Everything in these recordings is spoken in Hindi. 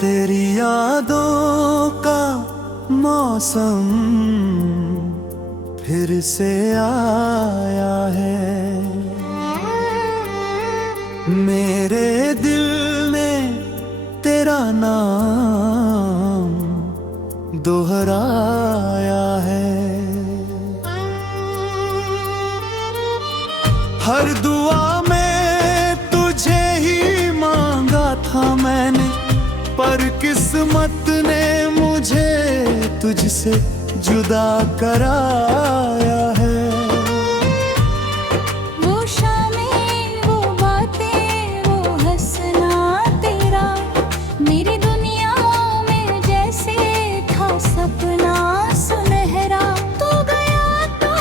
तेरी यादों का मौसम फिर से आया है। मेरे दिल ने तेरा नाम दोहराया है। हर दुआ में तुझे ही मांगा था मैंने, पर किस्मत ने मुझे तुझसे जुदा कराया है। वो शामें, वो बातें, वो हंसना तेरा मेरी दुनिया में जैसे था सपना सुनहरा। तू गया तो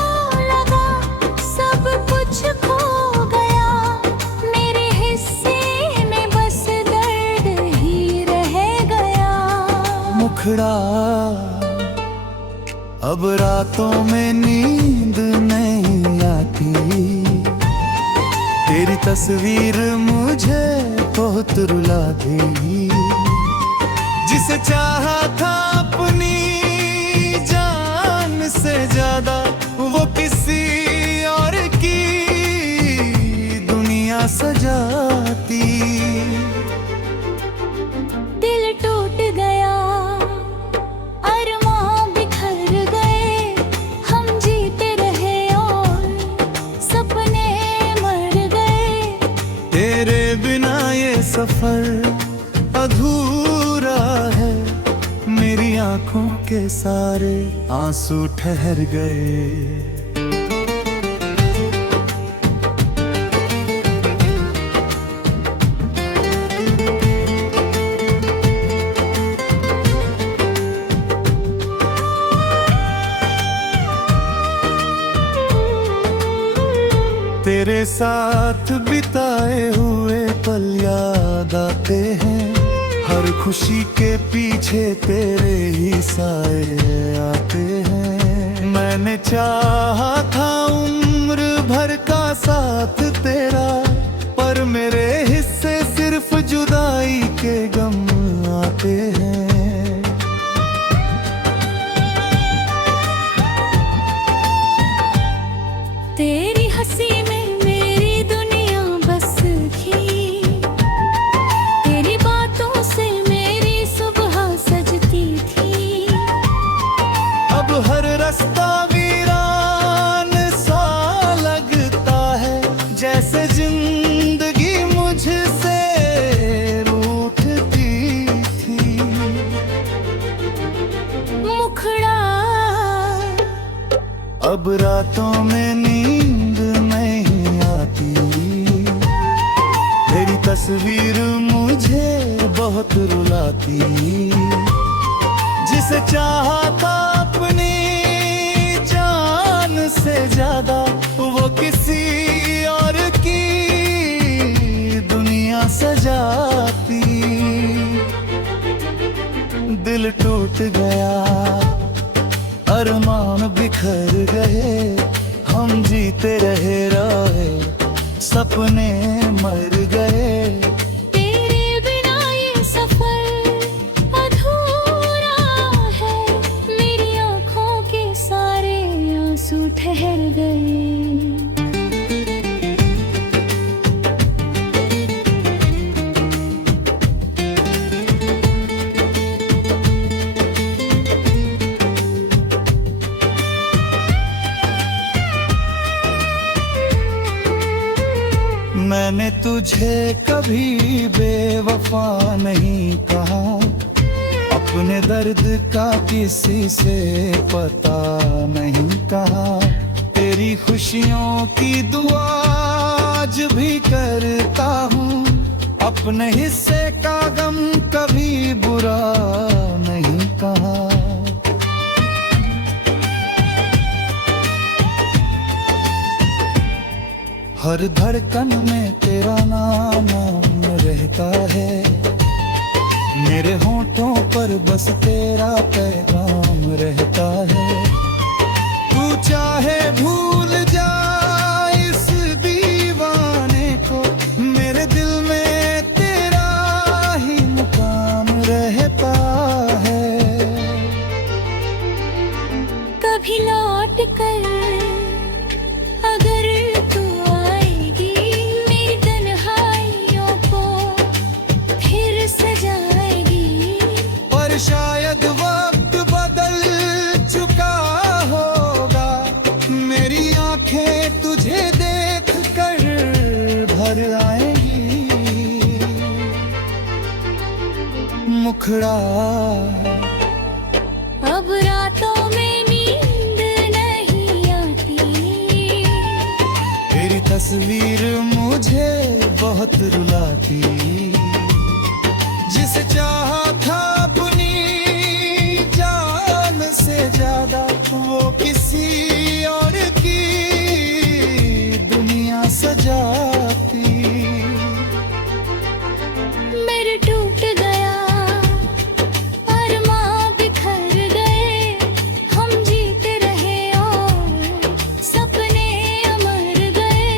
लगा सब कुछ खो गया, मेरे हिस्से में बस दर्द ही रह गया। मुखड़ा अब रातों में नींद नहीं आती, तेरी तस्वीर मुझे बहुत रुलाती। जिसे चाहा था अपनी जान से ज्यादा, वो किसी और की दुनिया सजाती। दिल टूट गया, अरमां बिखर गए, हम जीते रहे और सपने मर गए। तेरे बिना ये सफर अधूरा है, मेरी आंखों के सारे आंसू ठहर गए। तेरे साथ बिताए हुए पल याद आते हैं, हर खुशी के पीछे तेरे ही साए आते हैं। मैंने चाहा था उम्र भर का साथ तेरा, पर मेरे हिस्से सिर्फ जुदाई के गम आते हैं। तेरी हंसी में मेरी दुनिया बस थी, तेरी बातों से मेरी सुबह सजती थी। अब हर रास्ता वीरान सा लगता है, जैसे जिंदगी मुझसे रूठती थी। मुखड़ा अब रातों में नींद नहीं आती, तेरी तस्वीर मुझे बहुत रुलाती। जिसे चाहा था अपनी जान से ज्यादा, वो किसी और की दुनिया सजाती। दिल टूट गया, अरमान बिखर गए, हम जीते रहे सपने मर गए। तेरे बिना ये सफर अधूरा है, मेरी आंखों के सारे आंसू ठहर गए। मैंने तुझे कभी बेवफा नहीं कहा, अपने दर्द का किसी से पता नहीं कहा। तेरी खुशियों की दुआ आज भी करता हूँ, अपने हिस्से का गम कभी बुरा नहीं कहा। हर धड़कन में तेरा नाम रहता है, मेरे होठों पर बस तेरा पैगाम रहता है। तू चाहे भूल जा इस दीवाने को, मेरे दिल में तेरा ही मुकाम रहता है। कभी लौट कर अगर तू आएगी, मेरी तन्हाइयों को फिर सजाएगी। पर शायद वक्त बदल चुका होगा, मेरी आंखें तुझे देख कर भर आएगी। मुखड़ा अब रातों में नींद नहीं आती, तेरी तस्वीर मुझे बहुत रुलाती। जिसे चाहा था अपनी जान से ज्यादा, वो किसी और की दुनिया सजाती। मेरे टूट गया अरमां बिखर गए, हम जीते रहे और सपने अमर गए।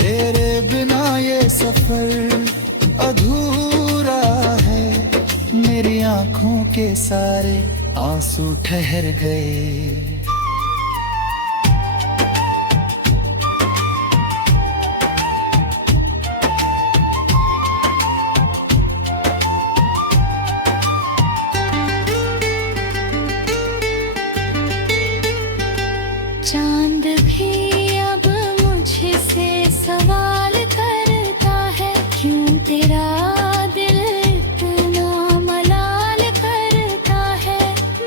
तेरे बिना ये सफर अधूरा है, मेरी आंखों के सारे आंसू ठहर गए। चांद भी अब मुझसे सवाल करता है, क्यों तेरा दिल इतना मलाल करता है।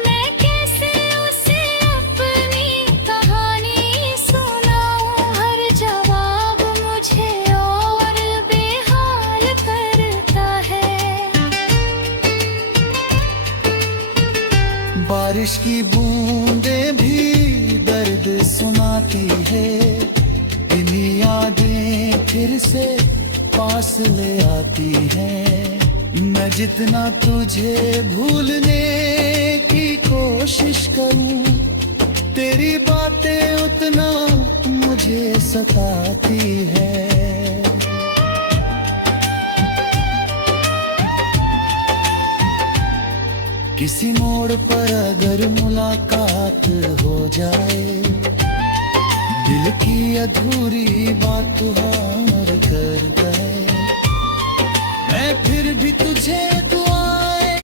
मैं कैसे उसे अपनी कहानी सुनाऊं, हर जवाब मुझे और बेहाल करता है। बारिश की बूंदें भी दर्द सुनाती है, इन्हीं यादें फिर से पास ले आती हैं। मैं जितना तुझे भूलने की कोशिश करूं, तेरी बातें उतना मुझे सताती है। किसी मोड़ पर अगर मुलाकात हो जाए, दिल की अधूरी बात हार कर गए, मैं फिर भी तुझे दुआएं।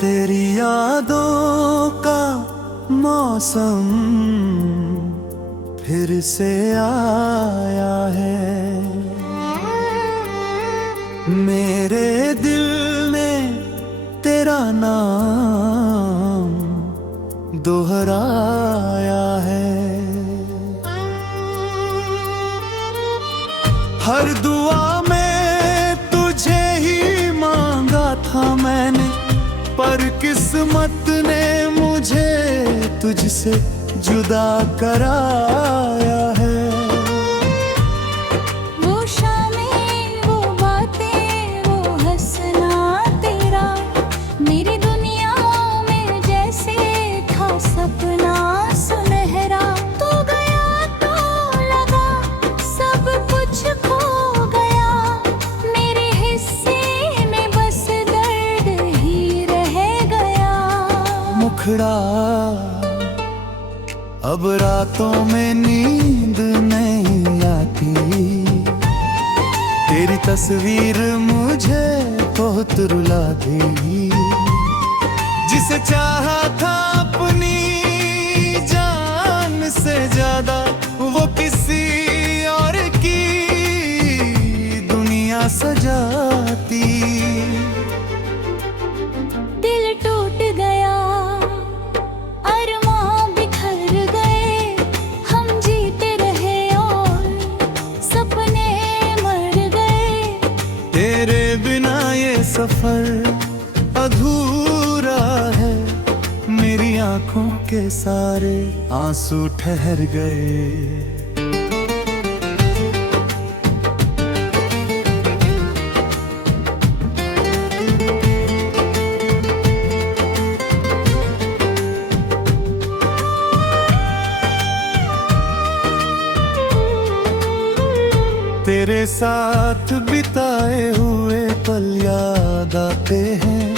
तेरी यादों का मौसम फिर से आया है, मेरे दिल ने तेरा नाम दोहराया है। हर दुआ में तुझे ही मांगा था मैंने, पर किस्मत ने मुझे तुझसे जुदा कराया है। वो शामें, वो बातें, वो हंसना तेरा, मेरी दुनिया में जैसे था सपना सुनहरा। तू गया तो लगा सब कुछ खो गया, मेरे हिस्से में बस दर्द ही रह गया। मुखड़ा अब रातों में नींद नहीं आती, तेरी तस्वीर मुझे बहुत रुलाती। जिसे चाहा था अपनी जान से ज्यादा, वो किसी और की दुनिया सजाती। दिल टूट गया अरमां बिखर गए, हम जीते रहे और सपने मर गए। तेरे बिना ये सफर अधूरा है, मेरी आंखों के सारे आंसू ठहर गए। तेरे साथ बिताए हुए पल याद आते हैं,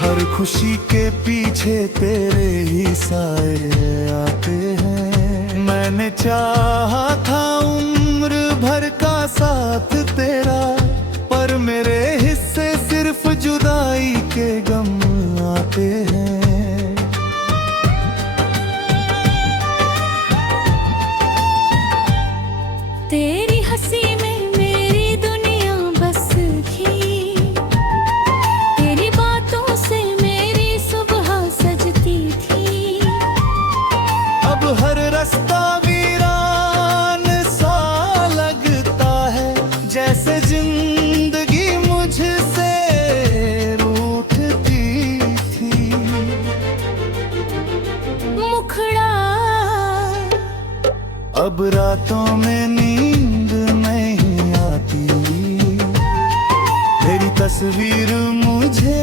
हर खुशी के पीछे तेरे ही साए आते हैं। मैंने चाहा था उम्र भर का साथ तेरा, पर मेरे हिस्से सिर्फ जुदाई के गम आते हैं। तेरी हंसी में मेरी दुनिया बस थी, तेरी बातों से मेरी सुबह सजती थी। अब हर रास्ता वीरान सा लगता है, जैसे जिंदगी मुझसे रूठती थी। मुखड़ा अब रातों में नींद नहीं आती, तेरी तस्वीर मुझे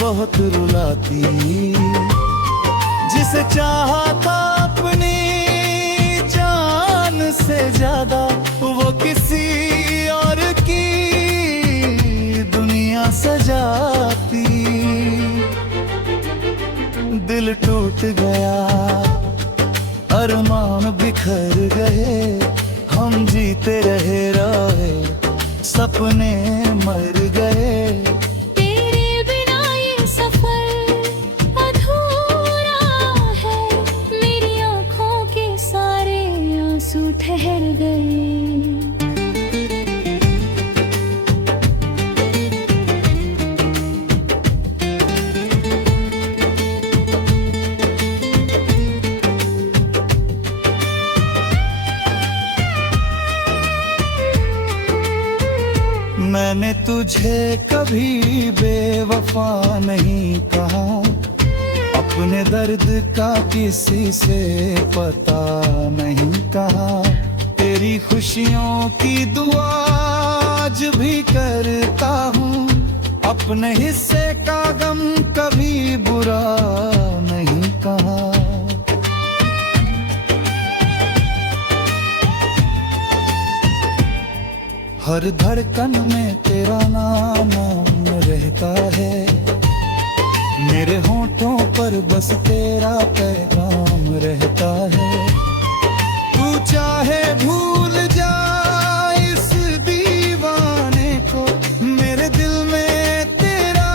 बहुत रुलाती। जिसे चाहा था अपनी जान से ज्यादा, वो किसी और की दुनिया सजाती। दिल टूट गया, अरमान बिखर गए, हम जीते रहे सपने मर गए। तेरे बिना ये सफर अधूरा है, मेरी आँखों के सारे आंसू ठहर गए। मैंने तुझे कभी बेवफा नहीं कहा, अपने दर्द का किसी से पता नहीं कहा। तेरी खुशियों की दुआ आज भी करता हूँ, अपने हिस्से का गम कभी बुरा नहीं कहा। हर धड़कन में तेरा नाम रहता है, मेरे होठों पर बस तेरा पैगाम रहता है। तू चाहे भूल जा इस दीवाने को, मेरे दिल में तेरा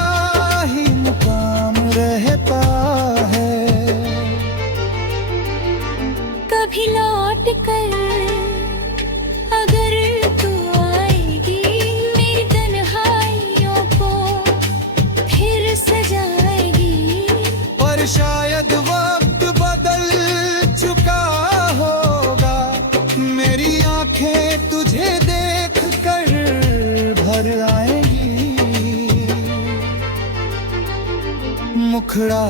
ही मुकाम रहता है। कभी लौट कर अगर तू आएगी, मेरी तन्हाइयों को फिर सजाएगी। पर शायद वक्त बदल चुका होगा, मेरी आंखें तुझे देख कर भर आएगी। मुखड़ा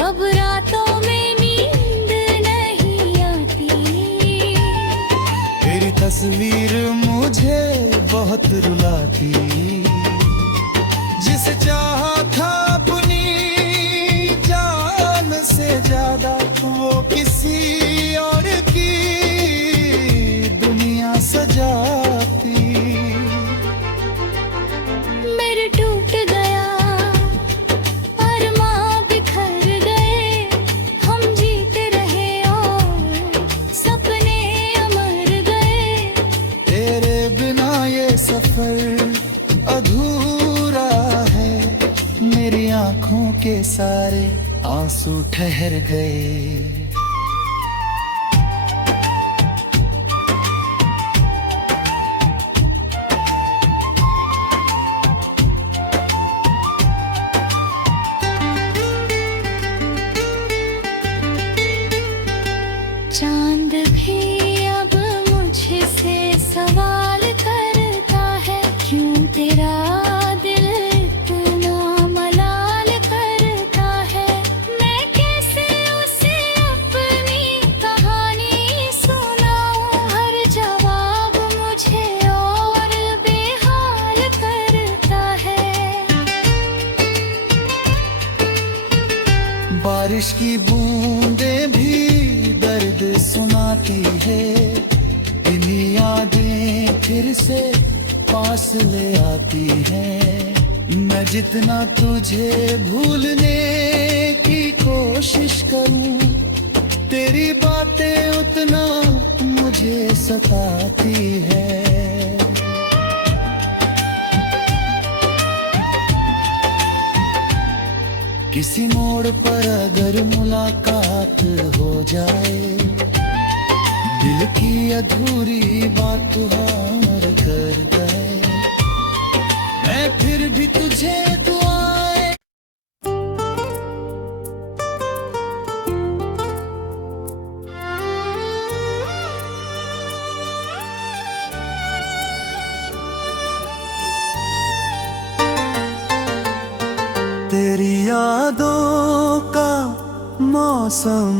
अब रातों में नींद नहीं आती, तेरी तस्वीर मुझे बहुत रुलाती। जिसे चाहा था अपनी जान से ज्यादा, वो किसी और की दुनिया सजाती। मेरे टूट गया अरमां बिखर गए, हम जीते रहे और सपने अमर गए। तेरे बिना ये सफर अधूरा है, मेरी आंखों के सारे आंसू ठहर गए। चांद भी अब मुझसे सवाल करता है, क्यों तेरा दिल इतना मलाल करता है। मैं कैसे उसे अपनी कहानी सुनाऊं, हर जवाब मुझे और बेहाल करता है। बारिश की बूंदें भी दर्द सुनाती है, दिली यादें फिर से पास ले आती हैं। मैं जितना तुझे भूलने की कोशिश करूं, तेरी बातें उतना मुझे सताती है। किसी मोड़ पर अगर मुलाकात हो जाए, दिल की अधूरी बात हार कर गए, मैं फिर भी तुझे दुआएं। तेरी यादों का मौसम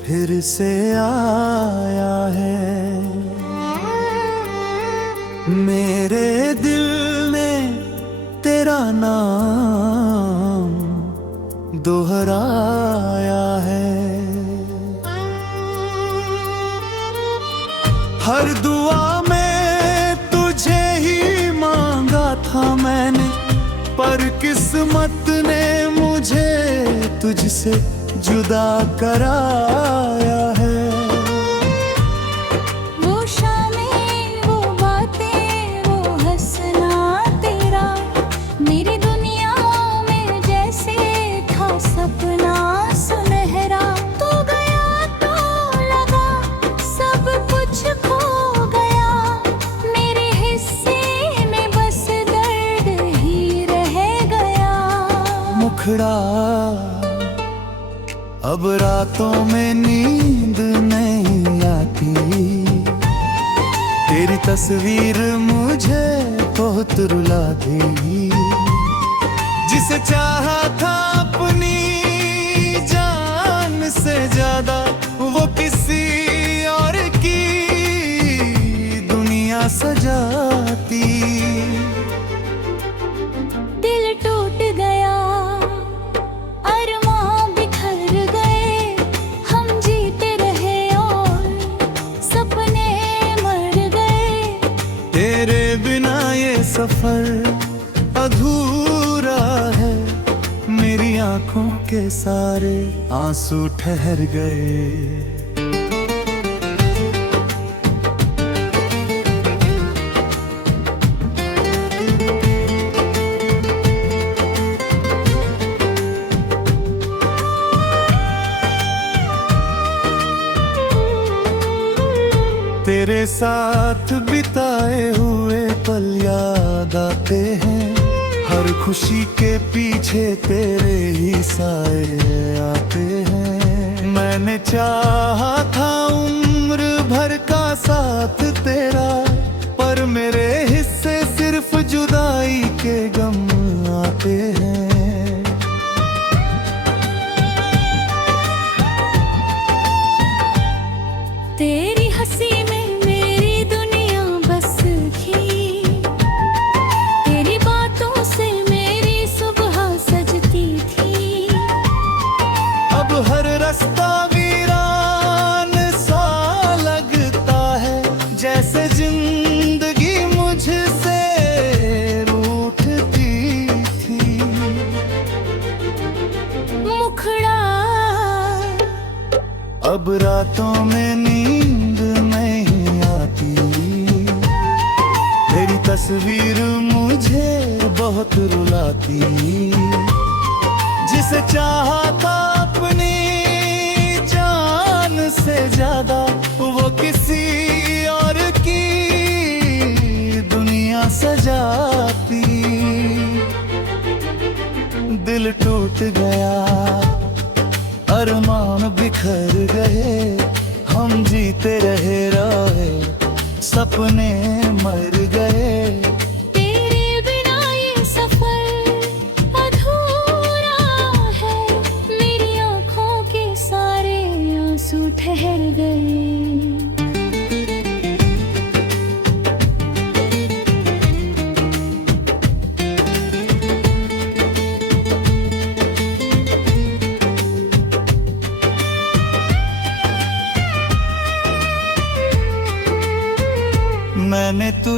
फिर से आया है। मेरे दिल ने तेरा नाम दोहराया है। हर दुआ में तुझे ही मांगा था मैंने, पर किस्मत ने मुझे तुझसे जुदा कराया है। वो शामें, वो बातें, वो हंसना तेरा, मेरी दुनिया में जैसे था सपना सुनहरा। तू गया तो लगा सब कुछ खो गया, मेरे हिस्से में बस दर्द ही रह गया। मुखड़ा अब रातों में नींद नहीं आती, तेरी तस्वीर मुझे बहुत रुलाती। जिसे चाहा था अपनी जान से ज्यादा, वो किसी और की दुनिया सजाती। दिल टूट गया, अरमां बिखर गए, हम जीते रहे और सपने मर गए। तेरे बिना ये सफर अधूरा है, मेरी आंखों के सारे आंसू ठहर गए। तेरे साथ बिताए हुए पल याद आते हैं, हर खुशी के पीछे तेरे ही साए आते हैं। मैंने चाहा था उम्र भर का साथ तेरा, पर मेरे हिस्से सिर्फ जुदाई के गम आते हैं। तेरी हंसी में मेरी दुनिया बस थी, तेरी बातों से मेरी सुबह सजती थी। अब हर रास्ता वीरान सा लगता है, जैसे जिंदगी मुझसे रूठती थी। मुखड़ा अब रातों में नींद नहीं आती, तेरी तस्वीर मुझे बहुत रुलाती। जिसे चाहा था अपनी जान से ज्यादा, वो किसी और की दुनिया सजाती। दिल टूट गया, अरमान बिखर गए, हम जीते रहे सपने मर गए। तेरे बिना ये सफर अधूरा है, मेरी आंखों के सारे आंसू ठहर गए।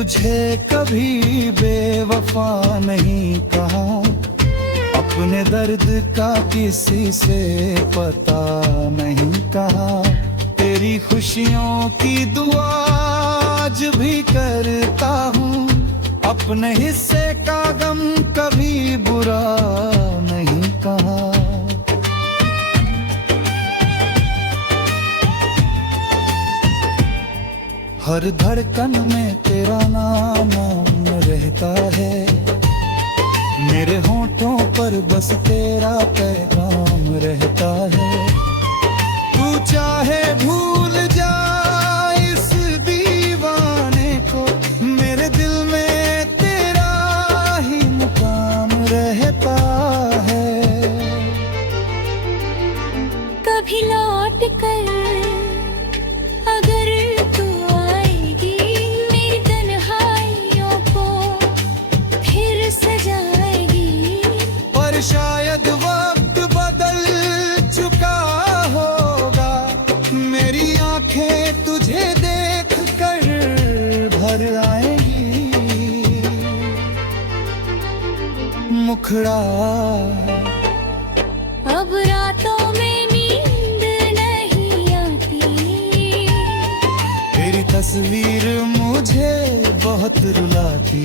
तुझे कभी बेवफा नहीं कहा, अपने दर्द का किसी से पता नहीं कहा। तेरी खुशियों की दुआ आज भी करता हूँ, अपने हिस्से का गम कभी बुरा नहीं कहा। हर धड़कन में तेरा नाम रहता है, मेरे होठों पर बस तेरा पैगाम रहता है। तू चाहे भूल जा इस दीवाने को, मेरे दिल में तेरा ही मुकाम रहता है। कभी लौट कर अगर तू आएगी, मेरी तन्हाइयों को फिर सजाएगी। पर शायद वक्त बदल चुका होगा, मेरी आंखें तुझे देख कर भर आएगी। मुखड़ा अब रातों में नींद नहीं आती, तेरी तस्वीर मुझे बहुत रुलाती।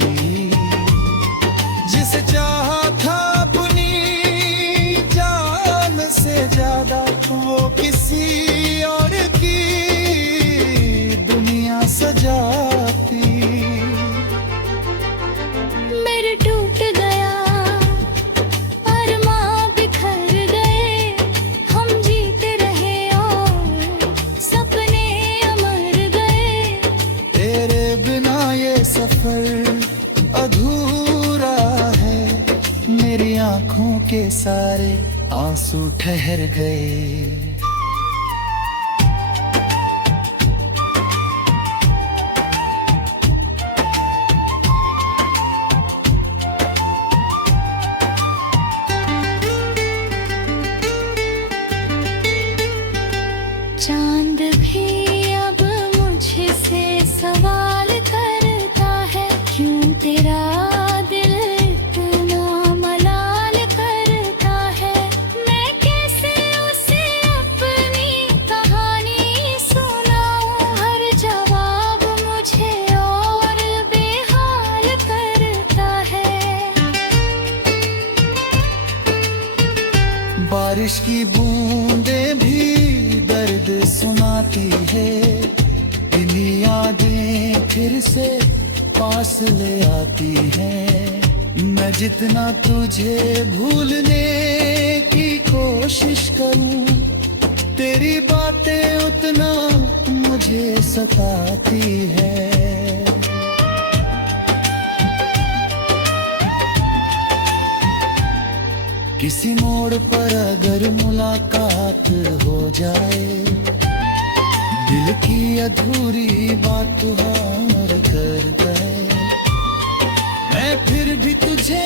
जिसे चाहा था अपनी जान से ज्यादा, वो किसी और की दुनिया सजाती। मेरे टूट गया अरमां बिखर गए, हम जीते रहे और सपने अमर गए। तेरे बिना ये सफर अधूरा है, मेरी आंखों के सारे आंसू ठहर गए। चांद भी अब मुझसे सवाल करता है, क्यों तेरा दिल इतना मलाल करता है। मैं कैसे उसे अपनी कहानी सुनाऊं, हर जवाब मुझे और बेहाल करता है। बारिश की बूंदें भी दर्द सुनाती है, इन्हीं यादें फिर से पास ले आती हैं। मैं जितना तुझे भूलने की कोशिश करूं, तेरी बातें उतना मुझे सताती है। किसी मोड़ पर अगर मुलाकात हो जाए, दिल की अधूरी बात और कर दे, मैं फिर भी तुझे